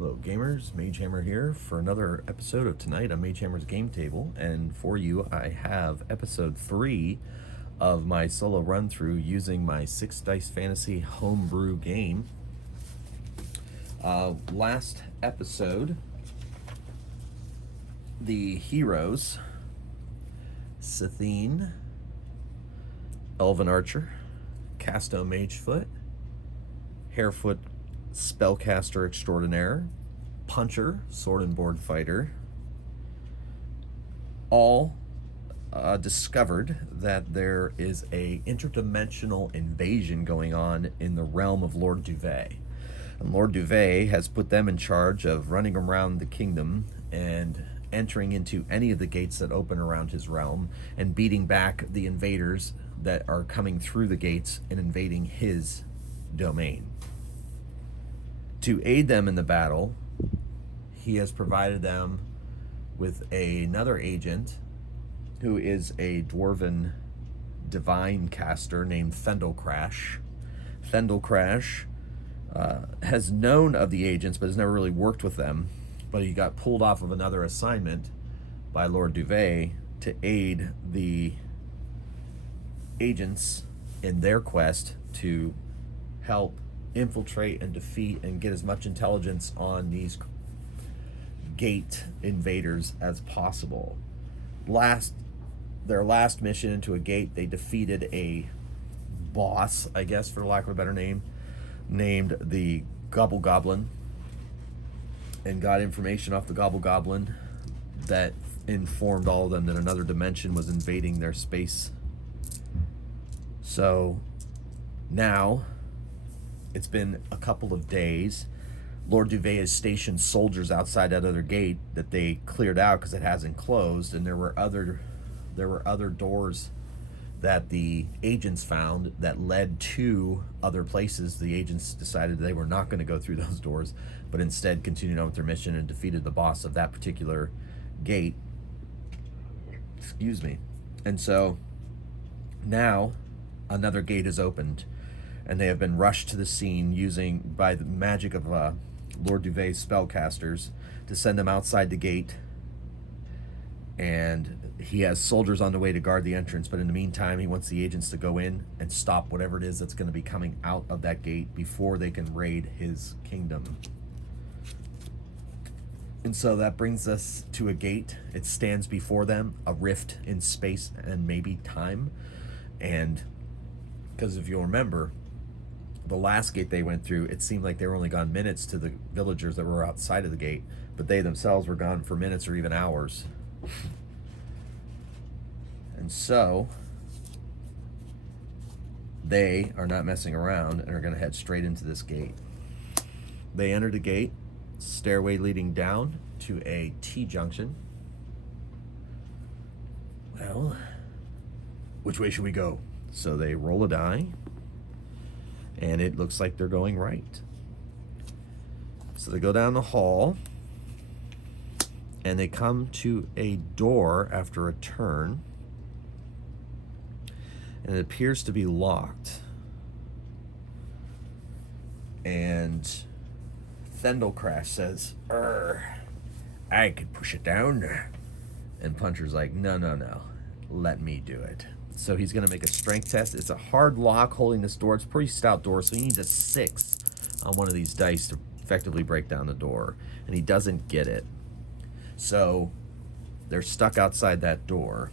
Hello gamers, Magehammer here for another episode of tonight on Magehammer's Game Table, and for you I have episode 3 of my solo run through using my 6 Dice Fantasy homebrew game. Last episode, the heroes, Sithine, Elven Archer, Casto Magefoot, Harefoot Spellcaster Extraordinaire, Puncher, Sword and Board Fighter, all discovered that there is a interdimensional invasion going on in the realm of Lord Duvet. And Lord Duvet has put them in charge of running around the kingdom and entering into any of the gates that open around his realm and beating back the invaders that are coming through the gates and invading his domain. To aid them in the battle, he has provided them with another agent who is a dwarven divine caster named Fendelcrash. Fendelcrash has known of the agents but has never really worked with them, but he got pulled off of another assignment by Lord Duvet to aid the agents in their quest to help infiltrate and defeat and get as much intelligence on these gate invaders as possible. Their last mission into a gate, they defeated a boss, I guess for lack of a better name, named the Gobble Goblin, and got information off the Gobble Goblin that informed all of them that another dimension was invading their space. So now it's been a couple of days. Lord Duvet has stationed soldiers outside that other gate that they cleared out because it hasn't closed, and there were other doors that the agents found that led to other places. The agents decided they were not going to go through those doors, but instead continued on with their mission and defeated the boss of that particular gate. Excuse me. And so now another gate is opened, and they have been rushed to the scene by the magic of Lord Duvet's spellcasters to send them outside the gate. And he has soldiers on the way to guard the entrance, but in the meantime, he wants the agents to go in and stop whatever it is that's going to be coming out of that gate before they can raid his kingdom. And so that brings us to a gate. It stands before them, a rift in space and maybe time. And because if you'll remember, the last gate they went through, it seemed like they were only gone minutes to the villagers that were outside of the gate, but they themselves were gone for minutes or even hours. And so they are not messing around and are going to head straight into this gate. They enter the gate, stairway leading down to a T-junction. Well, which way should we go? So they roll a die, and it looks like they're going right. So they go down the hall, and they come to a door after a turn, and it appears to be locked. And Fendelcrash says, I could push it down. And Puncher's like, no, let me do it. So he's going to make a strength test. It's a hard lock holding this door. It's a pretty stout door, so he needs a 6 on one of these dice to effectively break down the door. And he doesn't get it. So they're stuck outside that door.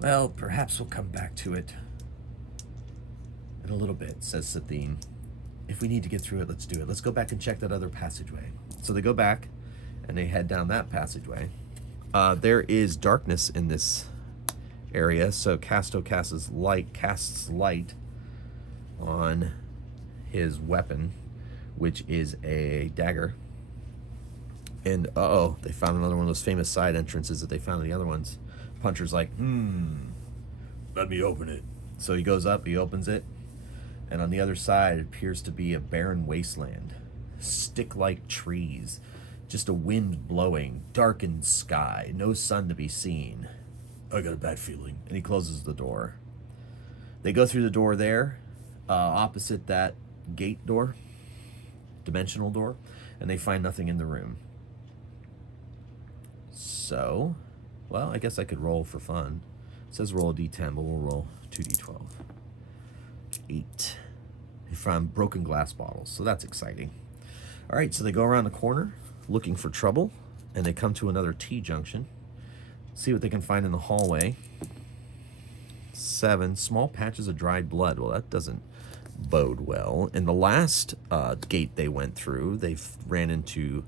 Well, perhaps we'll come back to it in a little bit, says Sithine. If we need to get through it, let's do it. Let's go back and check that other passageway. So they go back, and they head down that passageway. There is darkness in this area, so Casto casts light on his weapon, which is a dagger. And they found another one of those famous side entrances that they found in the other ones. Puncher's like, let me open it. So he goes up, he opens it, and on the other side it appears to be a barren wasteland. Stick-like trees, just a wind blowing, darkened sky, no sun to be seen. I got a bad feeling. And he closes the door. They go through the door there, opposite that gate door, dimensional door, and they find nothing in the room. So, well, I guess I could roll for fun. It says roll a d10, but we'll roll 2d12. 8. They found broken glass bottles, so that's exciting. All right, so they go around the corner looking for trouble, and they come to another T-junction. See what they can find in the hallway. 7. Small patches of dried blood. Well, that doesn't bode well. In the last gate they went through, they ran into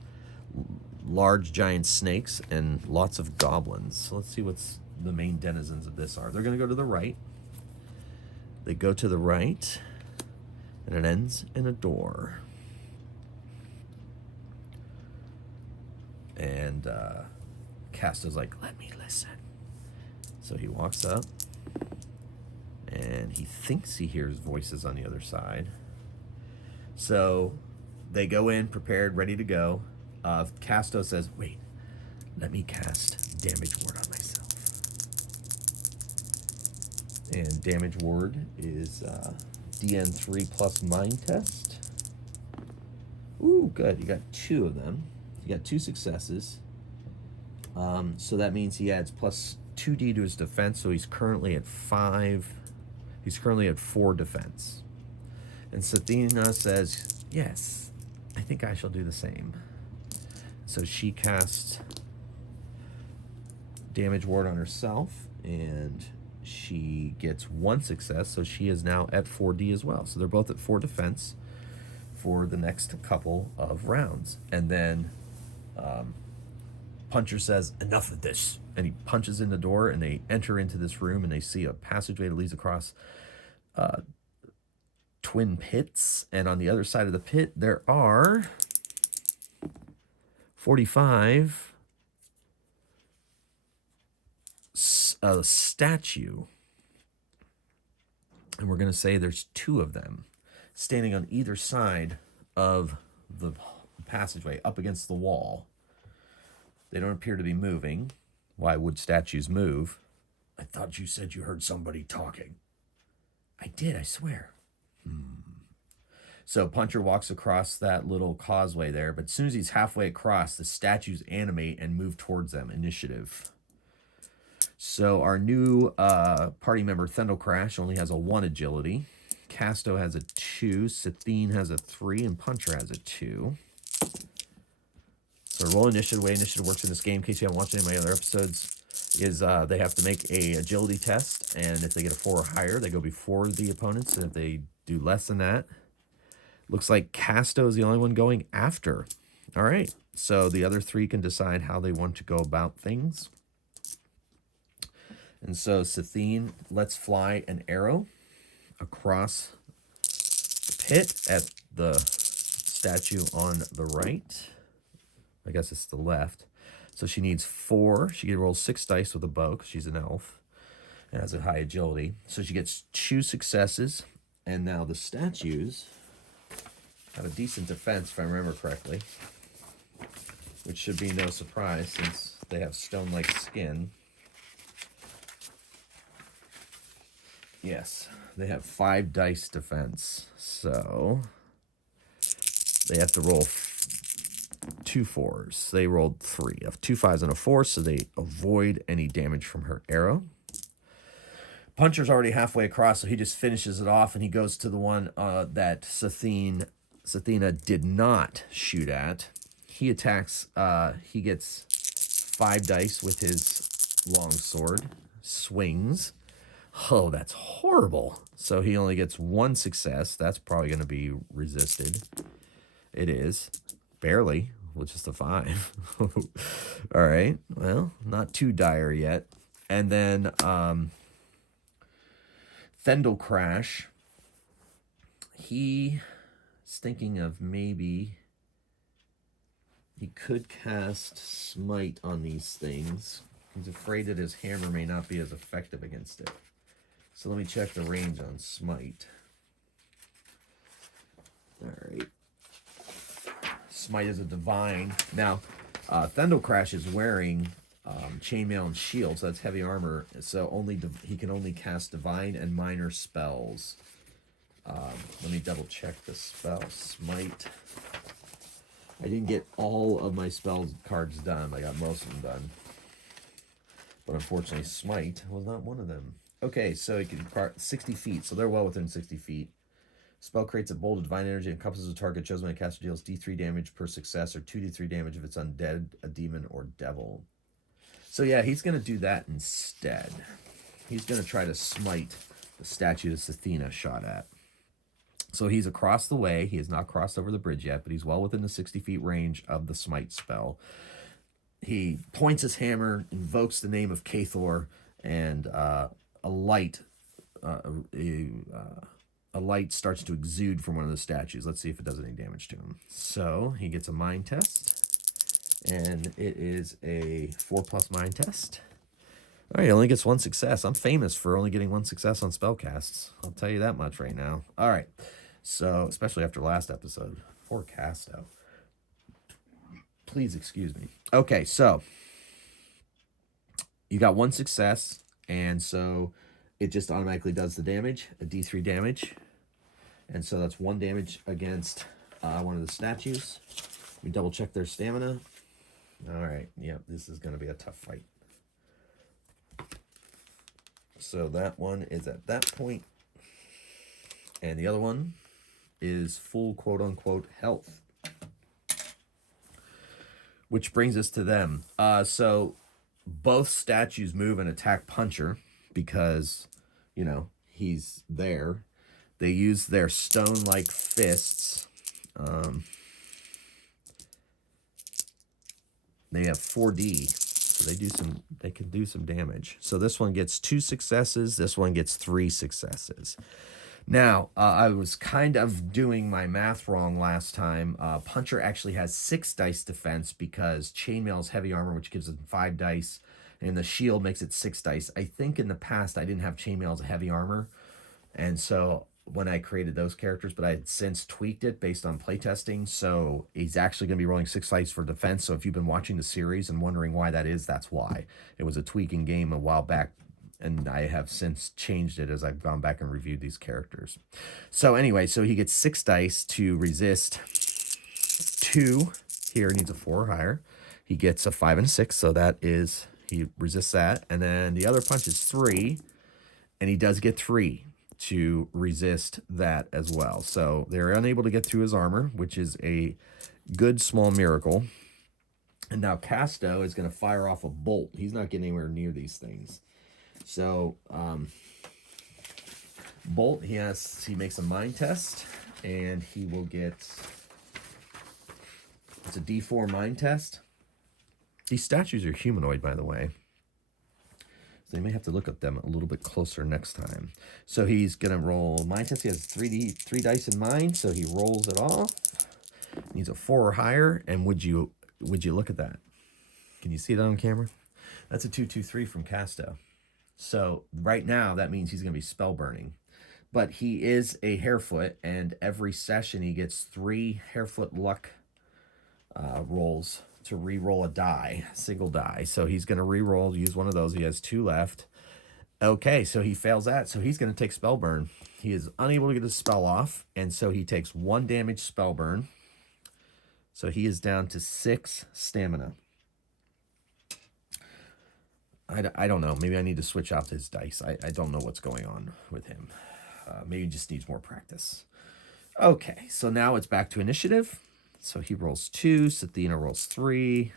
large giant snakes and lots of goblins. So let's see what's the main denizens of this are. They're going to go to the right. They go to the right, and it ends in a door. And Casto's like, let me listen. So he walks up, and he thinks he hears voices on the other side. So they go in, prepared, ready to go. Casto says, wait, let me cast Damage Ward on myself. And Damage Ward is DN3 plus Mind Test. Ooh, good. You got 2 of them. You got 2 successes. So that means he adds plus 2d to his defense, so he's currently at 5. He's currently at 4 defense. And Sathina says, yes, I think I shall do the same. So she casts Damage Ward on herself, and she gets 1 success, so she is now at 4d as well. So they're both at 4 defense for the next couple of rounds. And then Puncher says, enough of this. And he punches in the door, and they enter into this room, and they see a passageway that leads across twin pits. And on the other side of the pit, there are 45 a statue. And we're going to say there's 2 of them standing on either side of the passageway up against the wall. They don't appear to be moving. Why would statues move? I thought you said you heard somebody talking. I did, I swear. So Puncher walks across that little causeway there, but as soon as he's halfway across, the statues animate and move towards them. Initiative. So our new party member, Thendel Crash, only has a 1 agility. Casto has a 2, Sathine has a 3, and Puncher has a 2. So roll initiative. The way initiative works in this game, in case you haven't watched any of my other episodes, is they have to make a agility test, and if they get a 4 or higher, they go before the opponents, and if they do less than that, looks like Casto is the only one going after. All right, so the other 3 can decide how they want to go about things. And so Sathine lets fly an arrow across the pit at the statue on the right. I guess it's the left. So she needs 4. She can roll 6 dice with a bow because she's an elf and has a high agility. So she gets 2 successes. And now the statues have a decent defense, if I remember correctly, which should be no surprise since they have stone-like skin. Yes, they have 5 dice defense. So they have to roll 2 4s. They rolled 3. 2 5s and a 4, so they avoid any damage from her arrow. Puncher's already halfway across, so he just finishes it off, and he goes to the one that Sathina did not shoot at. He attacks, he gets 5 dice with his long sword, swings. Oh, that's horrible. So he only gets 1 success. That's probably going to be resisted. It is. Barely, with just a 5. All right. Well, not too dire yet. And then Thendel Crash. He is thinking of maybe he could cast Smite on these things. He's afraid that his hammer may not be as effective against it. So let me check the range on Smite. All right. Smite is a divine. Now, Thendel Crash is wearing chainmail and shield, so that's heavy armor. So he can only cast divine and minor spells. Let me double check the spell. Smite. I didn't get all of my spell cards done. I got most of them done. But unfortunately, Smite was not one of them. Okay, so it can depart 60 feet. So they're well within 60 feet. Spell creates a bolt of divine energy, encompasses a target chosen when a caster deals D3 damage per success, or 2d3 damage if it's undead, a demon, or devil. So yeah, he's going to do that instead. He's going to try to smite the statue that Athena shot at. So he's across the way. He has not crossed over the bridge yet, but he's well within the 60 feet range of the smite spell. He points his hammer, invokes the name of Kathor, and a light starts to exude from one of the statues. Let's see if it does any damage to him. So he gets a mind test, and it is a 4+ mind test. All right, he only gets 1 success. I'm famous for only getting 1 success on spellcasts. I'll tell you that much right now. All right, so especially after last episode. Poor Casto. Please excuse me. Okay, so you got 1 success, and so it just automatically does the damage, a D3 damage. And so that's 1 damage against one of the statues. We double check their stamina. All right, yep, this is going to be a tough fight. So that one is at that point. And the other one is full quote-unquote health. Which brings us to them. So both statues move and attack Puncher because, you know, he's there. They use their stone-like fists. They have 4D, so they can do some damage. So this one gets 2 successes. This one gets 3 successes. Now, I was kind of doing my math wrong last time. Puncher actually has 6 dice defense because Chainmail is heavy armor, which gives him 5 dice, and the shield makes it 6 dice. I think in the past I didn't have Chainmail as a heavy armor, and so when I created those characters, but I had since tweaked it based on playtesting, so he's actually going to be rolling 6 dice for defense. So if you've been watching the series and wondering why that is, that's why. It was a tweaking game a while back, and I have since changed it as I've gone back and reviewed these characters. So anyway, so he gets 6 dice to resist 2. Here needs a 4 or higher. He gets a 5 and a 6, so that is, he resists that. And then the other punch is 3, and he does get 3 to resist that as well. So they're unable to get through his armor, which is a good small miracle. And now Casto is going to fire off a bolt. He's not getting anywhere near these things. So, Bolt, he makes a mind test, and he will get, it's a D4 mind test. These statues are humanoid, by the way. So you may have to look at them a little bit closer next time. So he's going to roll mind test. He has 3 dice in mind, so he rolls it off. Needs a 4 or higher, and would you look at that? Can you see that on camera? That's a 2-2-3 from Casto. So right now, that means he's going to be spell burning. But he is a Harefoot, and every session he gets 3 Harefoot luck rolls to re-roll a die, single die. So he's going to re-roll, use one of those. He has 2 left. Okay, so he fails that, so he's going to take spell burn. He is unable to get his spell off, and so he takes 1 damage spell burn. So he is down to 6 stamina. I don't know. Maybe I need to switch out his dice. I don't know what's going on with him. Maybe he just needs more practice. Okay, so now it's back to initiative. So he rolls 2. Sathena rolls 3.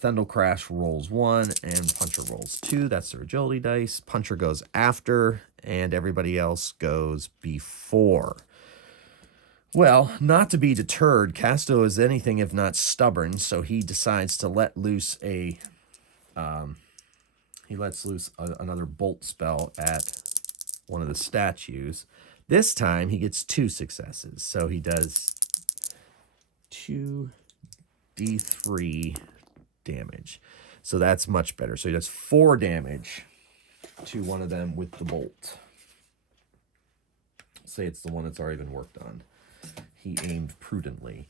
Thendel Crash rolls 1. And Puncher rolls 2. That's their agility dice. Puncher goes after, and everybody else goes before. Well, not to be deterred, Casto is anything if not stubborn, so he decides to let loose another bolt spell at one of the statues. This time he gets 2 successes, so he does 2d3 damage. So that's much better. So he does 4 damage to one of them with the bolt. Say it's the one that's already been worked on. He aimed prudently.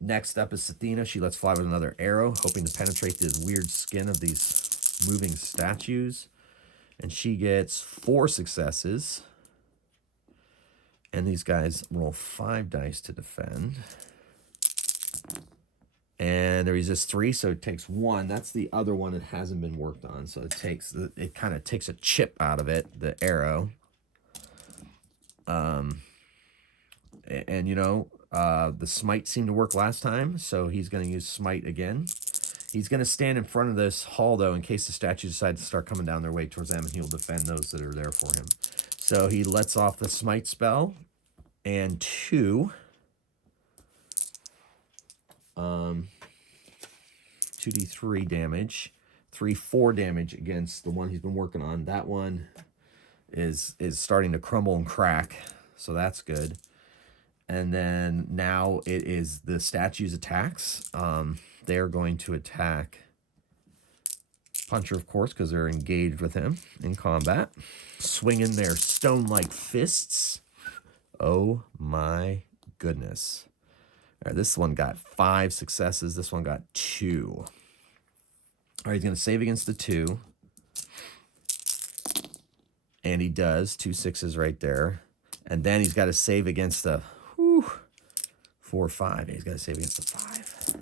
Next up is Sathena. She lets fly with another arrow, hoping to penetrate the weird skin of these moving statues. And she gets 4 successes. And these guys roll 5 dice to defend. And they resist 3, so it takes 1. That's the other one that hasn't been worked on. So it kind of takes a chip out of it, the arrow. And you know, the smite seemed to work last time, so he's going to use smite again. He's going to stand in front of this hall, though, in case the statues decide to start coming down their way towards them, and he'll defend those that are there for him. So he lets off the smite spell, and 2d3 damage, 4 damage against the one he's been working on. That one is starting to crumble and crack, so that's good. And then now it is the statue's attacks. They're going to attack Puncher, of course, because they're engaged with him in combat, swinging their stone-like fists. Oh my goodness. All right, this one got 5 successes. This one got 2. All right, he's going to save against the 2. And he does. 2 6s right there. And then he's got to save against the 4 5. He's got to save against the 5.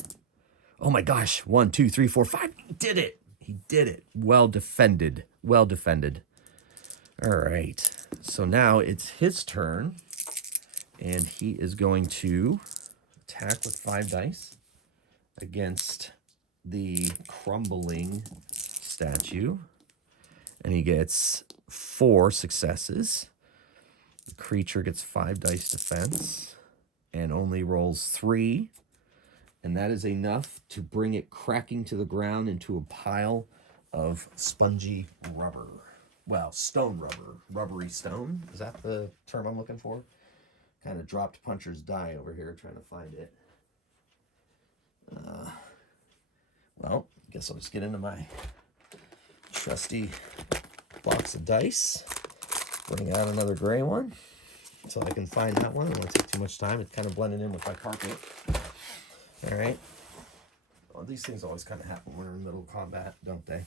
Oh my gosh. 1 2 3 4 5. He did it. He did it. Well defended. Well defended. All right. So now it's his turn. And he is going to attack with 5 dice against the crumbling statue. And he gets 4 successes. The creature gets 5 dice defense and only rolls 3. And that is enough to bring it cracking to the ground into a pile of spongy rubber. Well, stone rubber. Rubbery stone. Is that the term I'm looking for? Kind of dropped Puncher's die over here trying to find it. Well, I guess I'll just get into my trusty box of dice. Bring out another gray one so I can find that one. It won't take too much time. It's kind of blended in with my carpet. All right. Well, these things always kind of happen when we're in the middle of combat, don't they?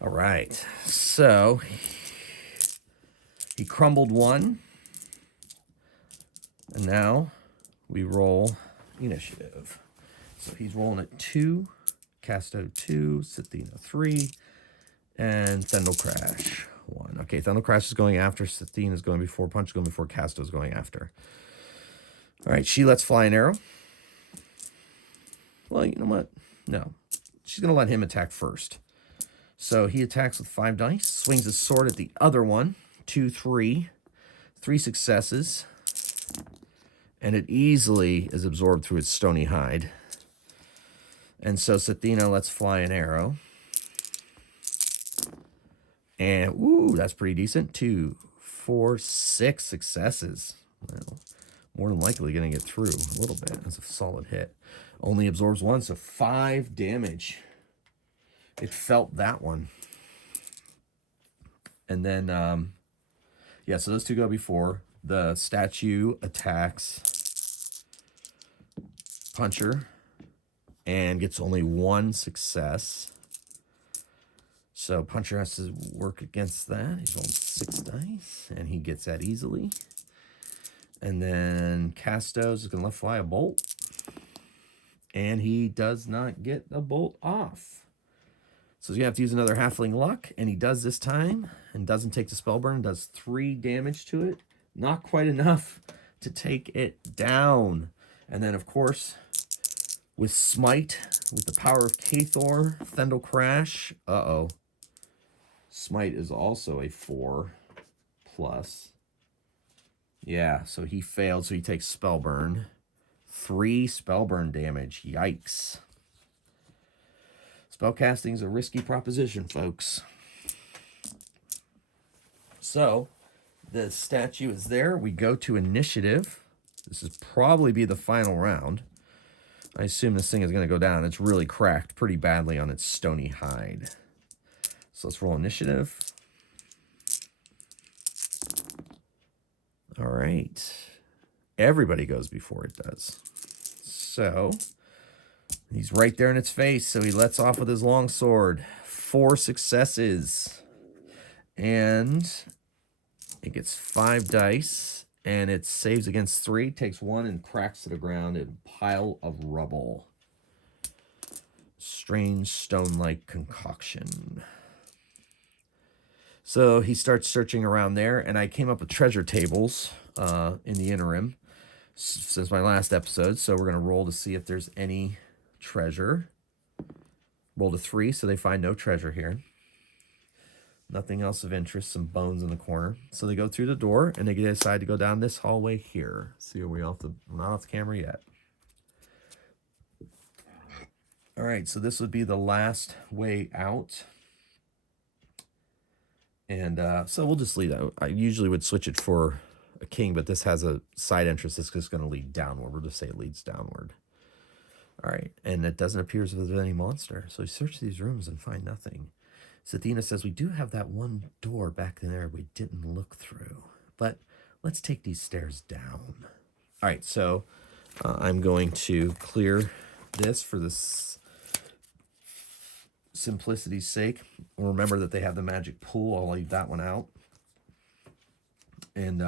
All right. So he crumbled 1. And now we roll initiative. So he's rolling at 2, Casto 2, Sithena 3, and Thendel Crash 1. Okay, Thendel Crash is going after, Sithena is going before, Punch is going before, Casto is going after. All right, she lets fly an arrow. Well, you know what? No. She's going to let him attack first. So he attacks with 5 dice, swings his sword at the other one, 2 3, 3 successes. And it easily is absorbed through its stony hide. And so Sithena lets fly an arrow. And, ooh, that's pretty decent. 2 4 6 successes. Well, more than likely going to get through a little bit. That's a solid hit. Only absorbs 1, so 5 damage. It felt that one. And then, yeah, so those 2 go before. The statue attacks Puncher and gets only 1 success. So Puncher has to work against that. He's rolled 6 dice, and he gets that easily. And then Castos is going to let fly a bolt. And he does not get the bolt off. So he's going to have to use another Halfling Luck, and he does this time, and doesn't take the spell burn, does 3 damage to it. Not quite enough to take it down. And then, of course, with Smite, with the power of Cathor, Thendel Crash. Smite is also a 4 plus. Yeah, so he failed, so he takes Spellburn. 3 Spellburn damage. Yikes. Spellcasting is a risky proposition, folks. So the statue is there. We go to initiative. This is probably be the final round. I assume this thing is going to go down. It's really cracked pretty badly on its stony hide. So let's roll initiative. All right. Everybody goes before it does. So he's right there in its face. So he lets off with his long sword. 4 successes. And It gets 5 dice, and it saves against 3, takes 1, and cracks to the ground in a pile of rubble. Strange stone-like concoction. So he starts searching around there, and I came up with treasure tables in the interim since my last episode. So we're going to roll to see if there's any treasure. Rolled a 3, so they find no treasure here. Nothing else of interest, some bones in the corner. So they go through the door, and they decide to go down this hallway here. See, are we off the, we're not off the camera yet. All right, so this would be the last way out. And so we'll just leave that. I usually would switch it for a king, but this has a side entrance that's just going to lead downward. We'll just say it leads downward. All right, and it doesn't appear as if there's any monster. So we search these rooms and find nothing. Sathina says, we do have that one door back there we didn't look through, but let's take these stairs down. All right, so I'm going to clear this for this simplicity's sake. Remember that they have the magic pool. I'll leave that one out. And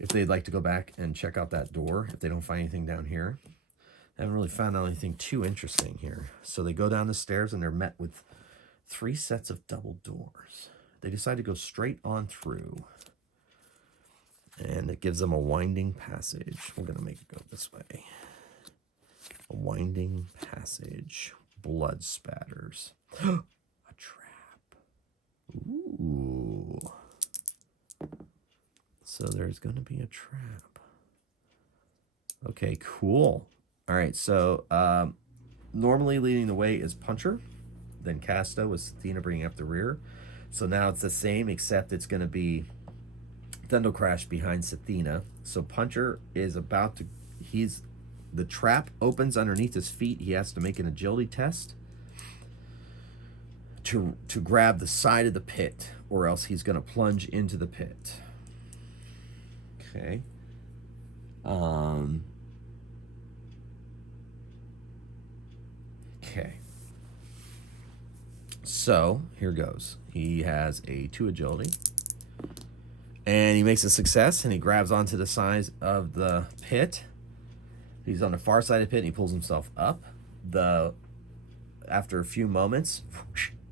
if they'd like to go back and check out that door, if they don't find anything down here. I haven't really found anything too interesting here. So they go down the stairs and they're met with 3 sets of double doors. They decide to go straight on through. And it gives them a winding passage. We're going to make it go this way. A winding passage. Blood spatters. A trap. Ooh. So there's going to be a trap. Okay, cool. All right, so normally leading the way is Puncher. Then Casto with Sathina bringing up the rear. So now it's the same, except it's going to be Thundel Crash behind Sathina. So Puncher is about to... The trap opens underneath his feet. He has to make an agility test to grab the side of the pit, or else he's going to plunge into the pit. Okay. Okay. So here goes. He has a 2 agility. And he makes a success, and he grabs onto the sides of the pit. He's on the far side of the pit, and he pulls himself up. After a few moments,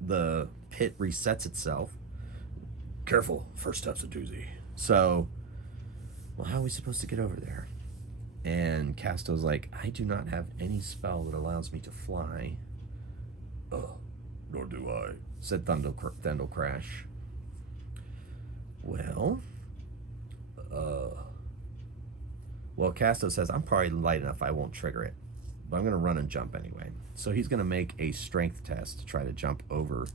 the pit resets itself. Careful, first step's a doozy. So, well, how are we supposed to get over there? And Casto's like, I do not have any spell that allows me to fly. Nor do I, said Thundel Crash. Well, Casto says, I'm probably light enough, I won't trigger it. But I'm going to run and jump anyway. So he's going to make a strength test to try to jump over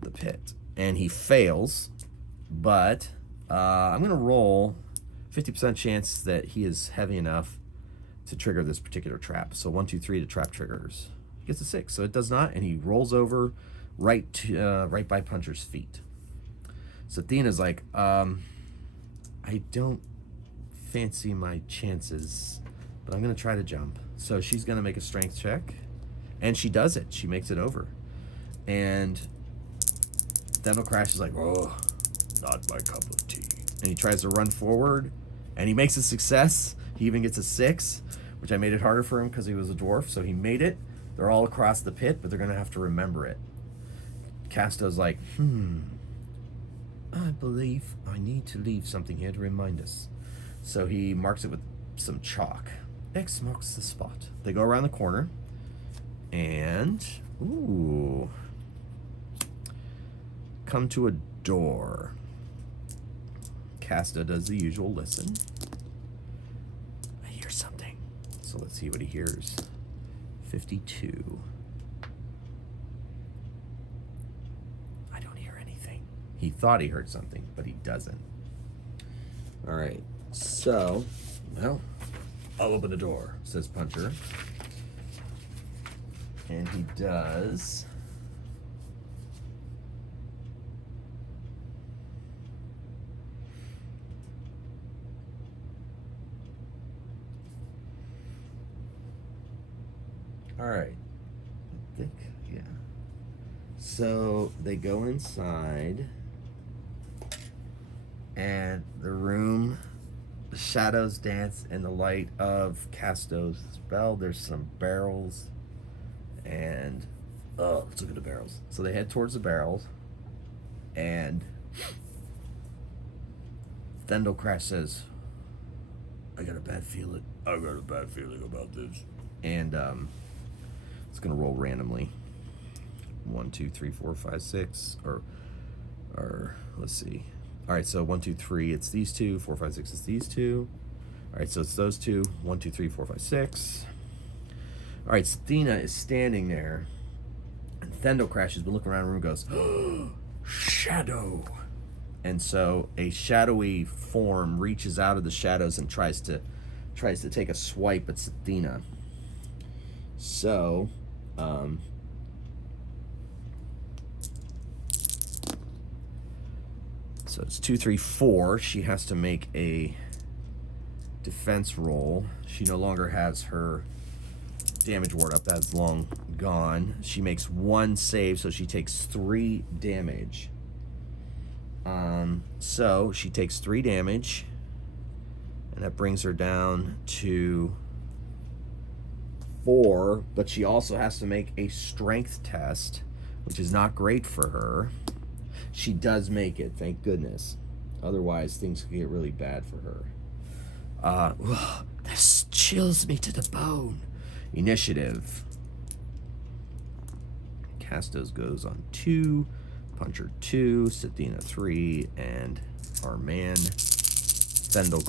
the pit. And he fails, but I'm going to roll 50% chance that he is heavy enough to trigger this particular trap. So 1, 2, 3, the trap triggers. He gets a 6, so it does not, and he rolls over right by Puncher's feet. So Athena's like, I don't fancy my chances, but I'm going to try to jump. So she's going to make a strength check, and she does it. She makes it over. And Thundel Crash is like, oh, not my cup of tea. And he tries to run forward, and he makes a success. He even gets a 6, which I made it harder for him because he was a dwarf, so he made it. They're all across the pit, but they're going to have to remember it. Casto's like, I believe I need to leave something here to remind us. So he marks it with some chalk. X marks the spot. They go around the corner, and, come to a door. Casto does the usual listen. I hear something. So let's see what he hears. 52. I don't hear anything. He thought he heard something, but he doesn't. All right. So, well, I'll open the door, says Puncher. And he does. All right. I think, yeah. So they go inside. And the shadows dance in the light of Casto's spell. There's some barrels, and let's look at the barrels. So they head towards the barrels, and Thendel says, I got a bad feeling about this. And it's gonna roll randomly. 1, 2, 3, 4, 5, 6, or let's see. All right, so 1, 2, 3, it's these two. 4, 5, 6, it's these two. All right, so it's those two. 1, 2, 3, 4, 5, 6. All right, Athena is standing there, and Thendel has been looking around the room and goes, oh, shadow. And so a shadowy form reaches out of the shadows and tries to take a swipe at Athena. So, so it's 2, 3, 4. She has to make a defense roll. She no longer has her damage ward up. That's long gone. She makes 1 save, so she takes 3 damage. So she takes 3 damage, and that brings her down to 4, but she also has to make a strength test, which is not great for her. She does make it, thank goodness. Otherwise, things could get really bad for her. This chills me to the bone. Initiative. Castos goes on 2, Puncher 2, Sathina 3, and our man Thendel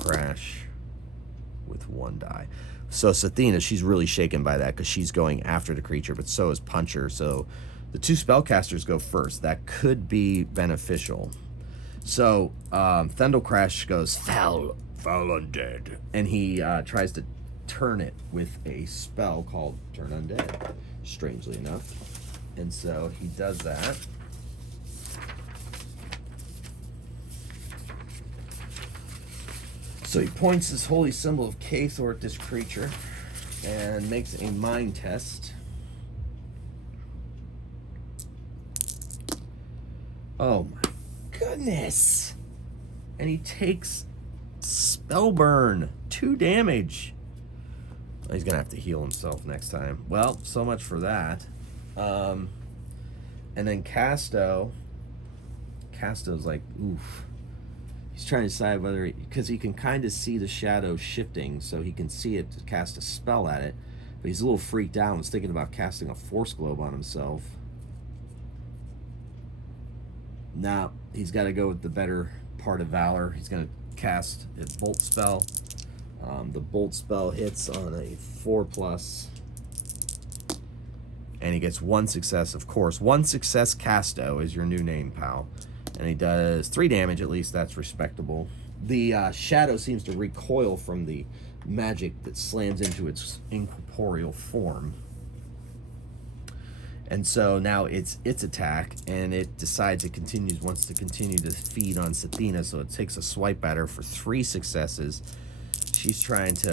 with 1 die. So Sathina, she's really shaken by that because she's going after the creature, but so is Puncher. So the 2 spellcasters go first. That could be beneficial. So Thendel goes, foul undead. And he tries to turn it with a spell called Turn Undead, strangely enough. And so he does that. So he points his holy symbol of Kathor at this creature and makes a mind test. Oh my goodness! And he takes Spellburn, 2 damage. He's gonna have to heal himself next time. Well, so much for that. And then Casto's like, oof. He's trying to decide whether, because he can kind of see the shadow shifting, so he can see it to cast a spell at it. But he's a little freaked out and was thinking about casting a Force Globe on himself. Now, he's got to go with the better part of Valor. He's going to cast a Bolt spell. The Bolt spell hits on a 4+. And he gets 1 success, of course. 1 success, Casto is your new name, pal. And he does 3 damage, at least that's respectable. The shadow seems to recoil from the magic that slams into its incorporeal form. And so now it's attack, and it decides it wants to continue to feed on Sathina, so it takes a swipe at her for 3 successes. She's trying to...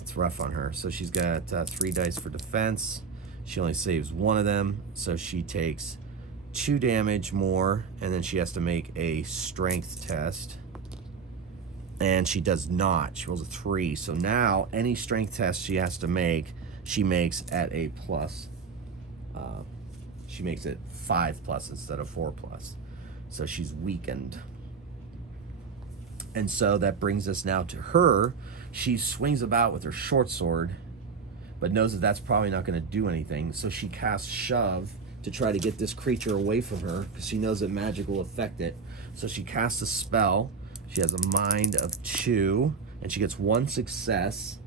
It's rough on her. So she's got 3 dice for defense. She only saves 1 of them, so she takes 2 damage more, and then she has to make a strength test. And she does not. She rolls a 3. So now any strength test she has to make, she makes at a plus. She makes it 5+ instead of 4+. So she's weakened. And so that brings us now to her. She swings about with her short sword, but knows that that's probably not going to do anything. So she casts Shove to try to get this creature away from her, because she knows that magic will affect it. So she casts a spell. She has a mind of 2, and she gets 1 success.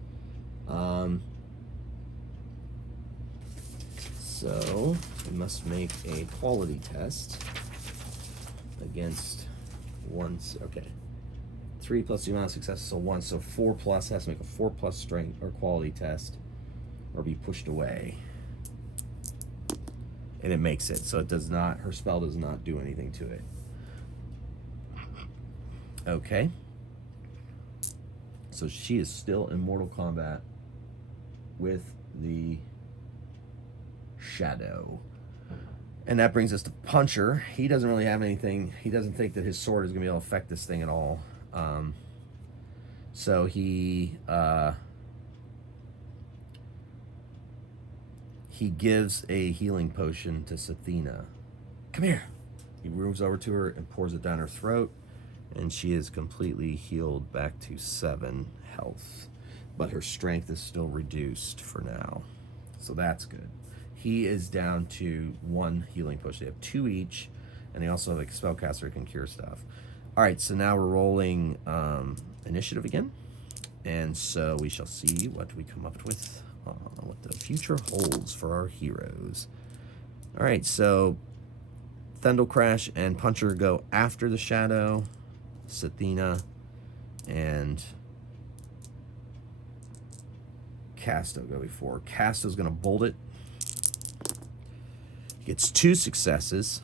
So we must make a quality test against 1. Okay, 3 plus the amount of successes, so 1. So 4+, has to make a 4+ strength or quality test, or be pushed away. And it makes it, so it does not, her spell does not do anything to it. Okay. So she is still in mortal combat with the shadow. And that brings us to Puncher. He doesn't really have anything. He doesn't think that his sword is going to be able to affect this thing at all. So he gives a healing potion to Sathina. Come here. He moves over to her and pours it down her throat, and she is completely healed back to 7 health. But her strength is still reduced for now. So that's good. He is down to 1 healing potion. They have 2 each, and they also have a spellcaster who can cure stuff. All right, so now we're rolling initiative again. And so we shall see what we come up with, what the future holds for our heroes. All right, so Thendel Crash and Puncher go after the shadow. Sathina and Casto go before. Casto's going to bolt it. Gets 2 successes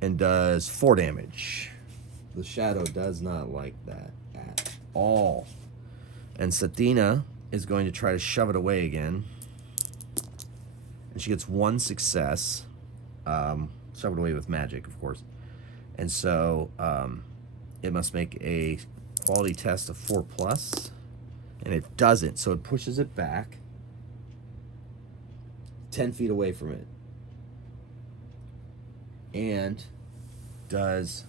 and does 4 damage. The shadow does not like that at all. And Sathina is going to try to shove it away again. And she gets 1 success. Shove it away with magic, of course. And so it must make a quality test of 4+. And it doesn't, so it pushes it back 10 feet away from it. And does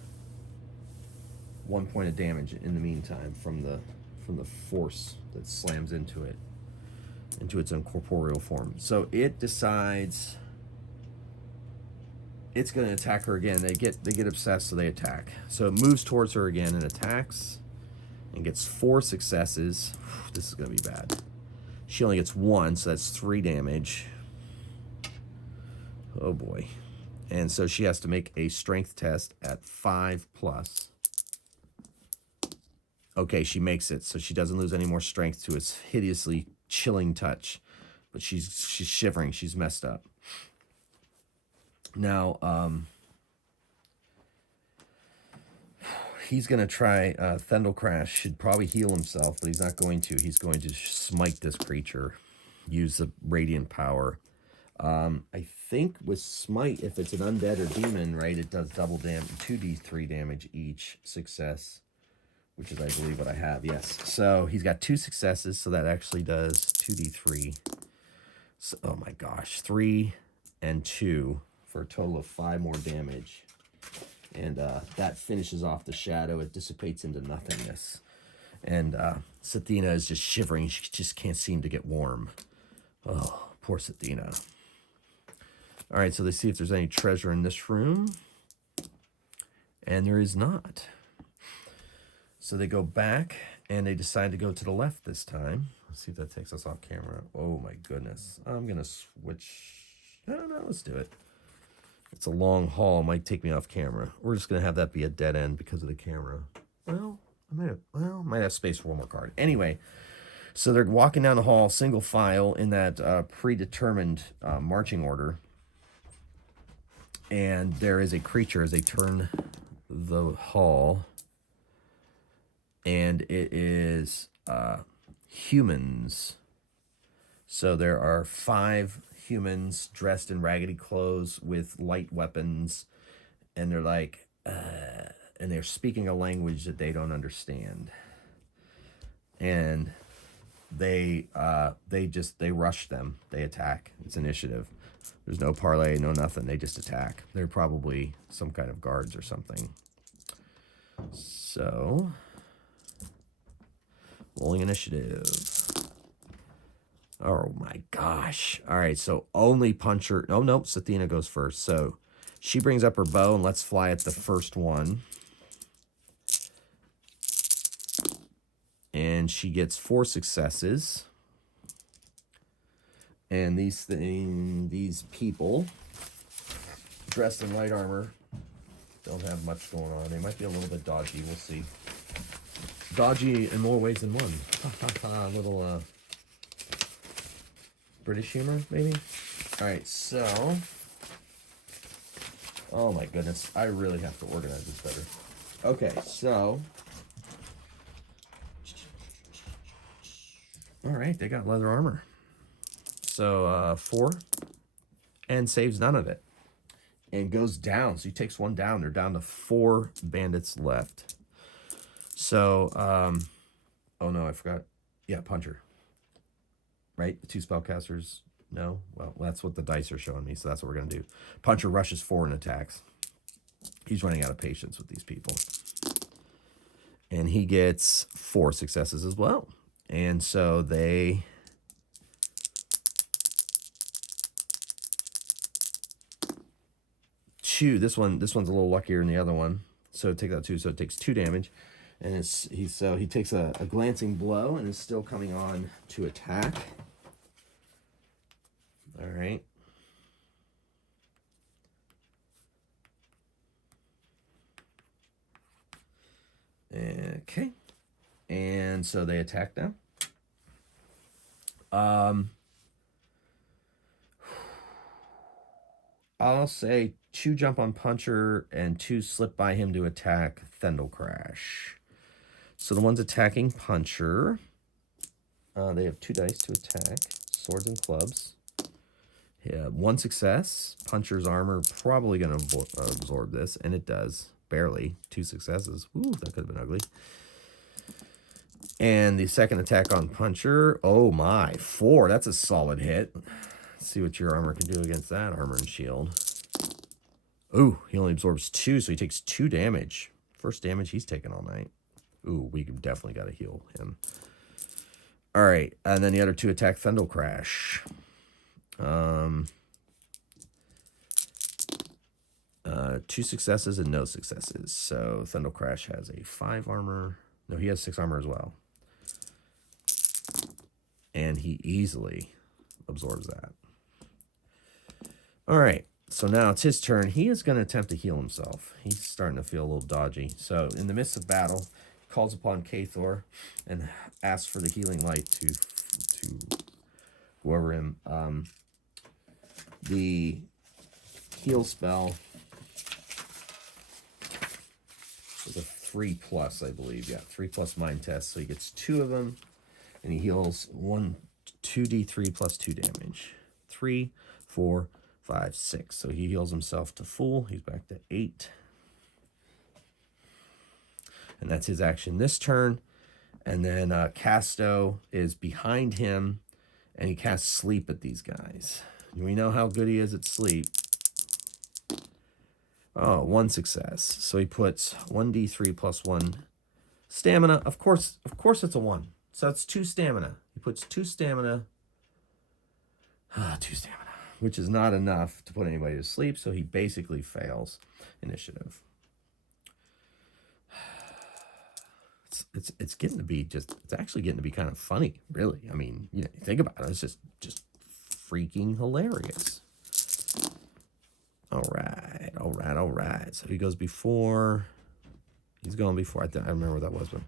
1 point of damage in the meantime from the force that slams into it, into its incorporeal form. So it decides it's going to attack her again. They get obsessed, so they attack. So it moves towards her again and attacks, and gets 4 successes. This is going to be bad. She only gets 1, so that's 3 damage. Oh boy. And so she has to make a strength test at 5+. Okay, she makes it, so she doesn't lose any more strength to its hideously chilling touch. But she's shivering. She's messed up. Now, he's going to try, Thendel Crash should probably heal himself, but he's not going to. He's going to smite this creature, use the radiant power. I think with smite, if it's an undead or demon, right, it does double damage, 2d3 damage each success, which is, I believe, what I have. Yes. So he's got 2 successes, so that actually does 2d3. So, oh my gosh, 3 and 2 for a total of 5 more damage. And that finishes off the shadow. It dissipates into nothingness. And Sathina is just shivering. She just can't seem to get warm. Oh, poor Sathina. All right, so they see if there's any treasure in this room. And there is not. So they go back, and they decide to go to the left this time. Let's see if that takes us off camera. Oh, my goodness. I'm going to switch. I don't know. Let's do it. It's a long haul. It might take me off camera. We're just going to have that be a dead end because of the camera. Well, I might have space for one more card. Anyway, so they're walking down the hall, single file, in that predetermined marching order. And there is a creature as they turn the hall. And it is humans. So there are 5 humans dressed in raggedy clothes with light weapons. And they're like, and they're speaking a language that they don't understand. And they rush them. They attack. It's initiative. There's no parlay, no nothing. They just attack. They're probably some kind of guards or something. So, rolling initiative. Oh my gosh. All right, so only Puncher. Oh, no, Sathina goes first. So she brings up her bow and lets fly at the first one. And she gets 4 successes. And these people dressed in light armor don't have much going on. They might be a little bit dodgy. We'll see. Dodgy in more ways than one. A little British humor, maybe? All right, so... Oh, my goodness. I really have to organize this better. Okay, so... All right, they got leather armor. So, 4 and saves none of it. And goes down. So he takes one down. They're down to 4 bandits left. So, oh no, I forgot. Yeah, Puncher. Right? The 2 spellcasters. No? Well, that's what the dice are showing me, so that's what we're going to do. Puncher rushes forward and attacks. He's running out of patience with these people. And he gets 4 successes as well. And so they... This one's a little luckier than the other one. So take that 2, so it takes 2 damage. And he takes a glancing blow and is still coming on to attack. All right. Okay. And so they attack now. I'll say 2 jump on Puncher and 2 slip by him to attack Thendel Crash. So the ones attacking Puncher, they have 2 dice to attack, swords and clubs. Yeah, 1 success. Puncher's armor probably going to absorb this, and it does. Barely. 2 successes. Ooh, that could have been ugly. And the second attack on Puncher, oh my, 4. That's a solid hit. Let's see what your armor can do against that armor and shield. Ooh, he only absorbs 2, so he takes 2 damage. First damage he's taken all night. Ooh, we definitely got to heal him. All right, and then the other 2 attack Thendel Crash. 2 successes and no successes. So Thendel Crash has a 5 armor. No, he has 6 armor as well. And he easily absorbs that. All right, so now it's his turn. He is going to attempt to heal himself. He's starting to feel a little dodgy. So in the midst of battle, calls upon Kathor and asks for the healing light to whoever him. The heal spell is a 3+, I believe. Yeah, 3+ mind test. So he gets 2 of them, and he heals 2d3 plus 2 damage. 3, 4, 5, 6. So he heals himself to full. He's back to 8. And that's his action this turn. And then Casto is behind him, and he casts sleep at these guys. We know how good he is at sleep. Oh, 1 success. So he puts 1d3 plus 1 stamina. Of course it's a 1. So that's 2 stamina. He puts 2 stamina. 2 stamina, which is not enough to put anybody to sleep. So he basically fails initiative. It's getting to be it's actually getting to be kind of funny, really. I mean, you think about it, it's just freaking hilarious. All right. So he goes before. He's going before. I remember what that was, but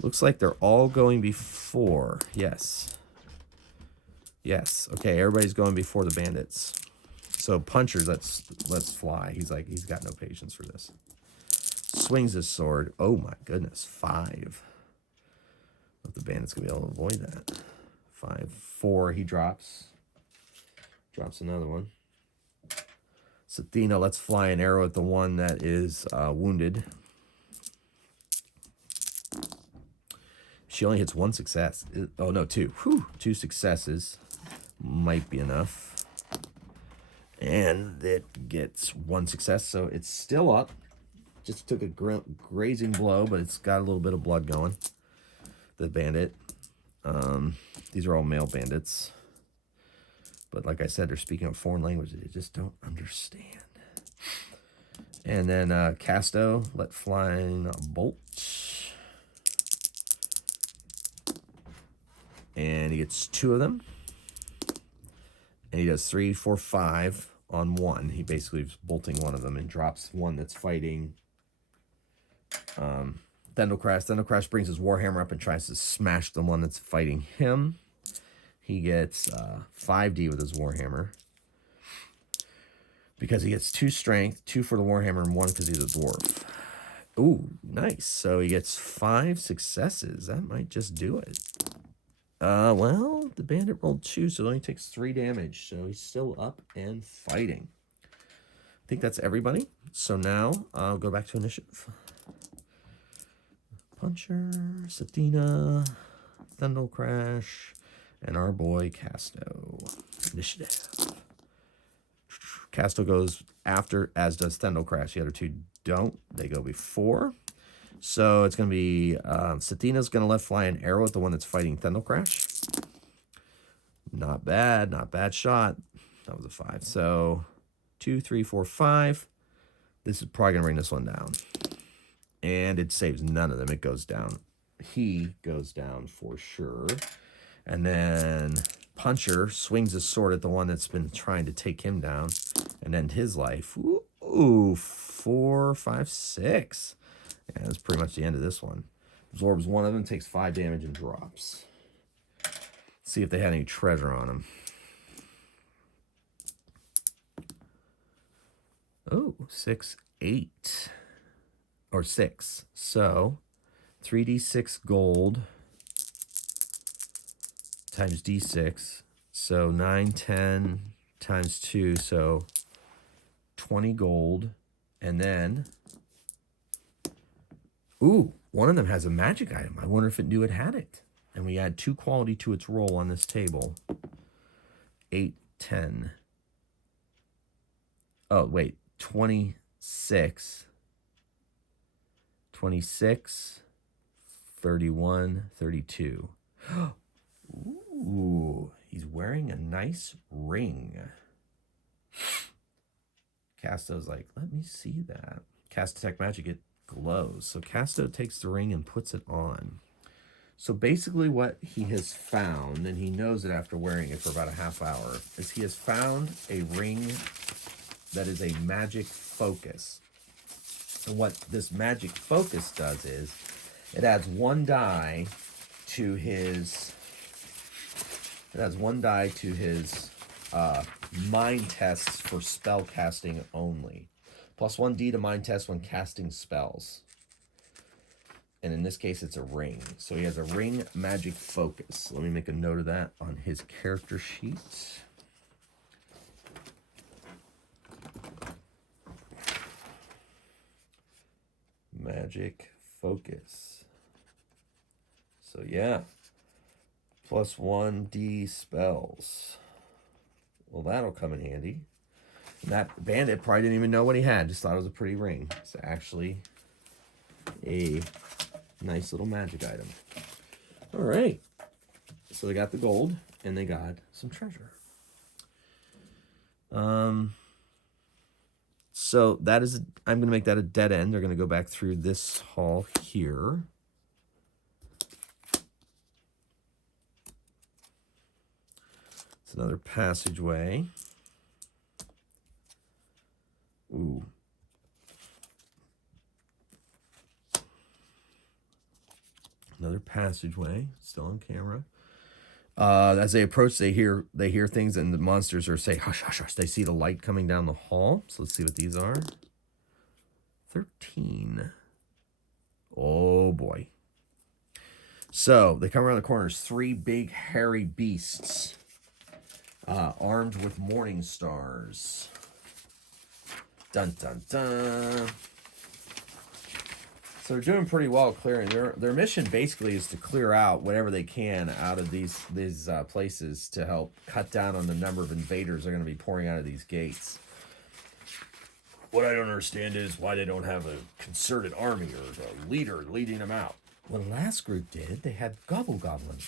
looks like they're all going before. Yes. Okay, everybody's going before the bandits. So Puncher, let's fly. He's got no patience for this. Swings his sword. Oh my goodness, 5. But the bandit's gonna be able to avoid that. 5, 4. He drops another one. Sathina, let's fly an arrow at the one that is wounded. She only hits 1 success. Oh no, 2. Whew, 2 successes might be enough. And it gets 1 success, so it's still up. Just took a grazing blow, but it's got a little bit of blood going. The bandit. These are all male bandits. But like I said, they're speaking a foreign language they just don't understand. And then Casto, let flying a bolt. And he gets 2 of them. And he does 3, 4, 5 on 1. He basically is bolting one of them and drops one that's fighting Thendel Crash. Thendel Crash brings his Warhammer up and tries to smash the one that's fighting him. He gets 5d with his Warhammer. Because he gets 2 strength, 2 for the Warhammer, and 1 because he's a dwarf. Ooh, nice. So he gets 5 successes. That might just do it. Well, the bandit rolled 2, so it only takes 3 damage. So he's still up and fighting. I think that's everybody. So now I'll go back to initiative. Puncher, Satina, Thundel Crash, and our boy Casto. Initiative. Casto goes after, as does Thundel Crash. The other two don't. They go before. So it's going to be Satina's going to let fly an arrow at the one that's fighting Thundel Crash. Not bad. Not bad shot. That was a 5. So 2, 3, 4, 5. This is probably going to bring this one down. And it saves none of them. It goes down. He goes down for sure. And then Puncher swings his sword at the one that's been trying to take him down and end his life. Ooh, 4, 5, 6. Yeah, that's pretty much the end of this one. Absorbs one of them, takes 5 damage, and drops. Let's see if they had any treasure on him. Oh, 6, 8. Or 6. So 3d6 gold times d6. So 9, 10 times 2. So 20 gold. And then, ooh, one of them has a magic item. I wonder if it knew it had it. And we add 2 quality to its roll on this table. 8, 10. Oh, wait. 26. 26, 31, 32. Ooh, he's wearing a nice ring. Casto's like, let me see that. Cast Detect Magic, it glows. So Casto takes the ring and puts it on. So basically what he has found, and he knows it after wearing it for about a half hour, is he has found a ring that is a magic focus. And what this magic focus does is it adds 1 die to his mind tests for spell casting only. Plus 1d to mind test when casting spells. And in this case, it's a ring. So he has a ring magic focus. Let me make a note of that on his character sheet. Magic focus. So yeah, plus 1d spells. Well, that'll come in handy. And that bandit probably didn't even know what he had. Just thought it was a pretty ring. It's actually a nice little magic item. All right. So they got the gold and they got some treasure. So that is, I'm going to make that a dead end. They're going to go back through this hall here. It's another passageway. Ooh. Another passageway, still on camera. As they approach, they hear things, and the monsters are say, hush, hush, hush. They see the light coming down the hall. So let's see what these are. 13. Oh, boy. So they come around the corners. 3 big, hairy beasts armed with morning stars. Dun, dun, dun. So they're doing pretty well clearing. Their mission basically is to clear out whatever they can out of these places to help cut down on the number of invaders they're going to be pouring out of these gates. What I don't understand is why they don't have a concerted army or a leader leading them out. When the last group did, they had Gobble Goblin.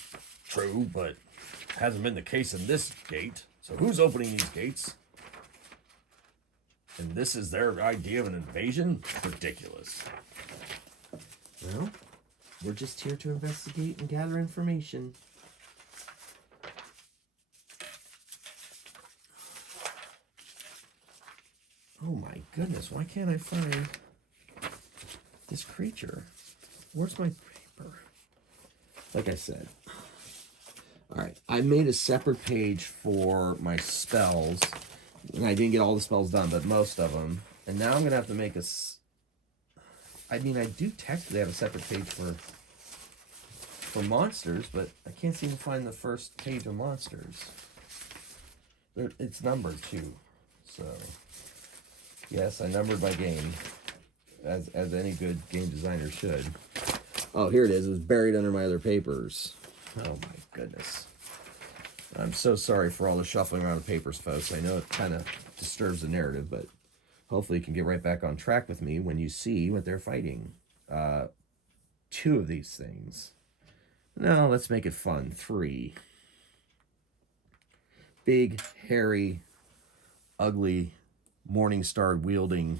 True, but hasn't been the case in this gate. So who's opening these gates? And this is their idea of an invasion? Ridiculous. Well, we're just here to investigate and gather information. Oh my goodness, why can't I find this creature? Where's my paper? Like I said. Alright, I made a separate page for my spells. And I didn't get all the spells done, but most of them. And now I'm going to have to make a... I mean, I do technically have a separate page for for monsters, but I can't seem to find the first page of monsters. It's numbered too, so yes, I numbered my game as any good game designer should. Oh, here it is. It was buried under my other papers. Oh my goodness. I'm so sorry for all the shuffling around of papers, folks. I know it kind of disturbs the narrative, but hopefully you can get right back on track with me when you see what they're fighting. 2 of these things. No, let's make it fun. 3. Big, hairy, ugly, morning star wielding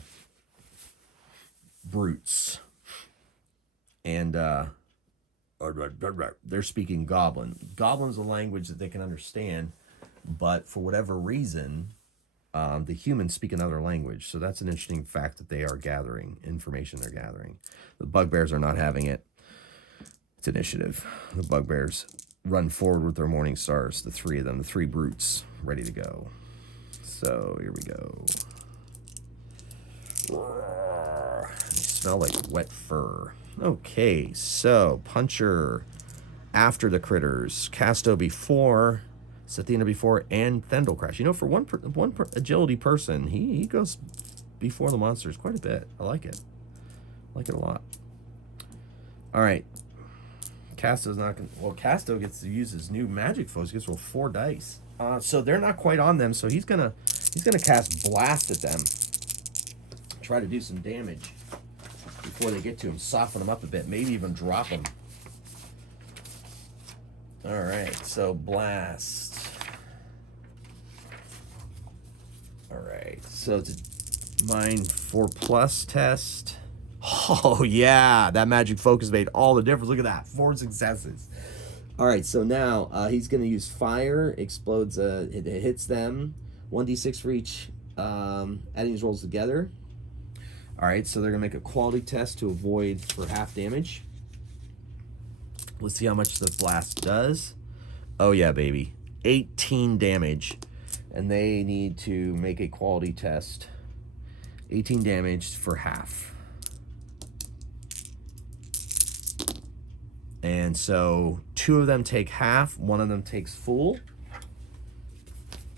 brutes. And they're speaking Goblin. Goblin's a language that they can understand, but for whatever reason, the humans speak another language. So that's an interesting fact that they are gathering, information they're gathering. The bugbears are not having it. It's initiative. The bugbears run forward with their morning stars, the 3 of them, the 3 brutes, ready to go. So here we go. They smell like wet fur. Okay, so Puncher after the critters, Casto before, Sathena before, and Thendel Crash. You know, for one agility person, he goes before the monsters quite a bit. I like it. I like it a lot. All right. Casto's not going to... Well, Casto gets to use his new magic foes. He gets to roll 4 dice. So they're not quite on them, so he's gonna cast Blast at them. Try to do some damage before they get to him. Soften them up a bit. Maybe even drop them. All right, so Blast. All right, so it's a mine 4+ test. Oh, yeah, that magic focus made all the difference. Look at that, 4 successes. All right, so now he's going to use fire. Explodes, it hits them. 1d6 for each, adding these rolls together. All right, so they're going to make a quality test to avoid for half damage. Let's see how much the blast does. Oh, yeah, baby. 18 damage. And they need to make a quality test. 18 damage for half. And so 2 of them take half, 1 of them takes full.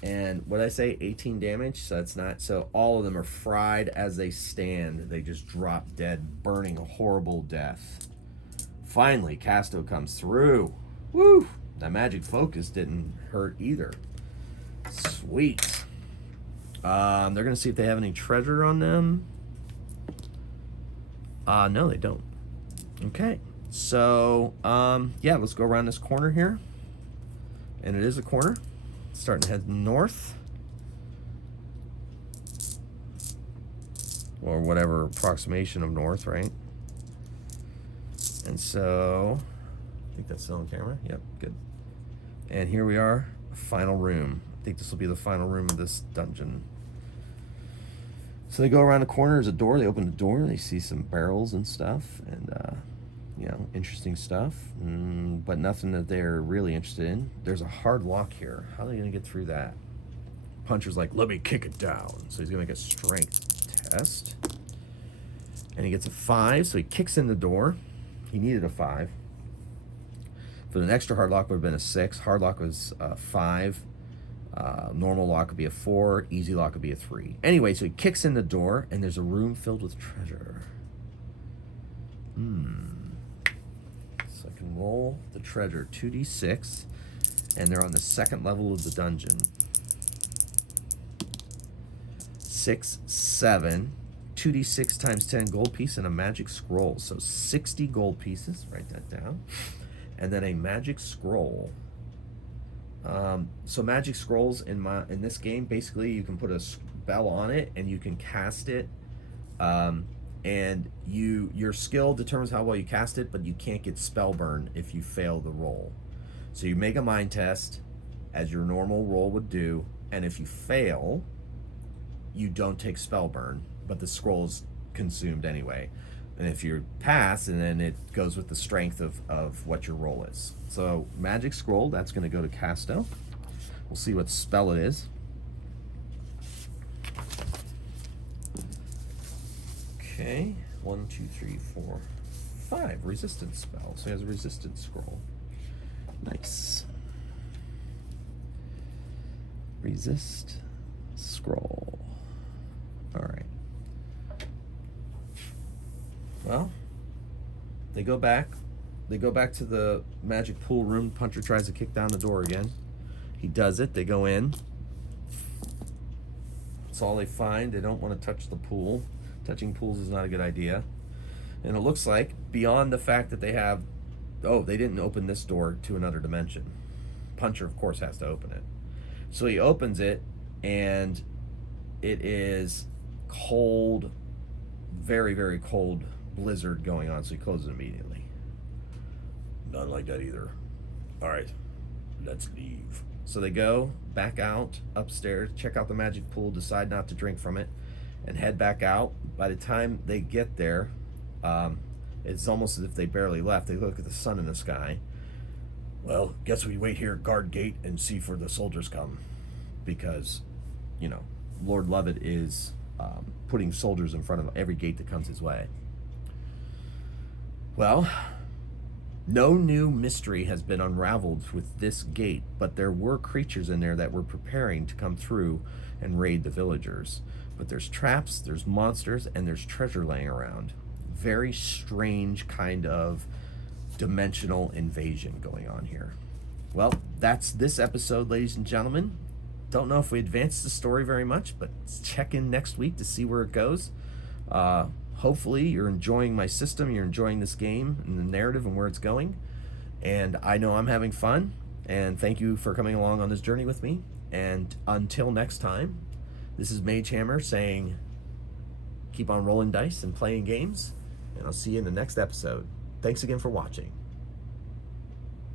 And what did I say? 18 damage. So that's not... So all of them are fried as they stand. They just drop dead, burning a horrible death. Finally, Casto comes through. Woo! That magic focus didn't hurt either. Sweet. They're going to see if they have any treasure on them. No, they don't. Okay. So, yeah, let's go around this corner here. And it is a corner. Starting to head north. Or whatever approximation of north, right? And so, I think that's still on camera. Yep, good. And here we are, final room. I think this will be the final room of this dungeon. So they go around the corner, there's a door, they open the door, they see some barrels and stuff, and, you know, interesting stuff, but nothing that they're really interested in. There's a hard lock here. How are they going to get through that? Puncher's like, let me kick it down. So he's going to make a strength test. And he gets a 5, so he kicks in the door. He needed a 5. For an extra hard lock would have been a 6. Hard lock was 5. Normal lock would be a 4. Easy lock would be a 3. Anyway, so he kicks in the door, and there's a room filled with treasure. So I can roll the treasure 2d6, and they're on the 2nd level of the dungeon. 6, 7, 2d6 times 10 gold piece, and a magic scroll. So 60 gold pieces. Write that down. And then a magic scroll. So magic scrolls in this game, basically you can put a spell on it and you can cast it, and your skill determines how well you cast it, but you can't get spell burn if you fail the roll. So you make a mind test as your normal roll would do, and if you fail, you don't take spell burn, but the scroll is consumed anyway. And if you pass, and then it goes with the strength of what your roll is. So magic scroll, that's going to go to Casto. We'll see what spell it is. Okay, 1, 2, 3, 4, 5 resistance spell. So he has a resistance scroll. Nice. Resist scroll. All right. Well, they go back. They go back to the magic pool room. Puncher tries to kick down the door again. He does it. They go in. That's all they find. They don't want to touch the pool. Touching pools is not a good idea. And it looks like, beyond the fact that they have... Oh, they didn't open this door to another dimension. Puncher, of course, has to open it. So he opens it, and it is cold, very, very cold blizzard going on, so he closes it immediately. None like that either. All right, let's leave. So they go back out upstairs, check out the magic pool, decide not to drink from it, and head back out. By the time they get there, it's almost as if they barely left. They look at the sun in the sky. Well, guess we wait here at guard gate and see for the soldiers come, because, you know, Lord Lovett is putting soldiers in front of every gate that comes his way. Well, no new mystery has been unraveled with this gate, but there were creatures in there that were preparing to come through and raid the villagers. But there's traps, there's monsters, and there's treasure laying around. Very strange kind of dimensional invasion going on here. Well, that's this episode, ladies and gentlemen. Don't know if we advanced the story very much, but check in next week to see where it goes. Hopefully you're enjoying my system, you're enjoying this game and the narrative and where it's going. And I know I'm having fun, and thank you for coming along on this journey with me. And until next time, this is Magehammer saying, keep on rolling dice and playing games, and I'll see you in the next episode. Thanks again for watching.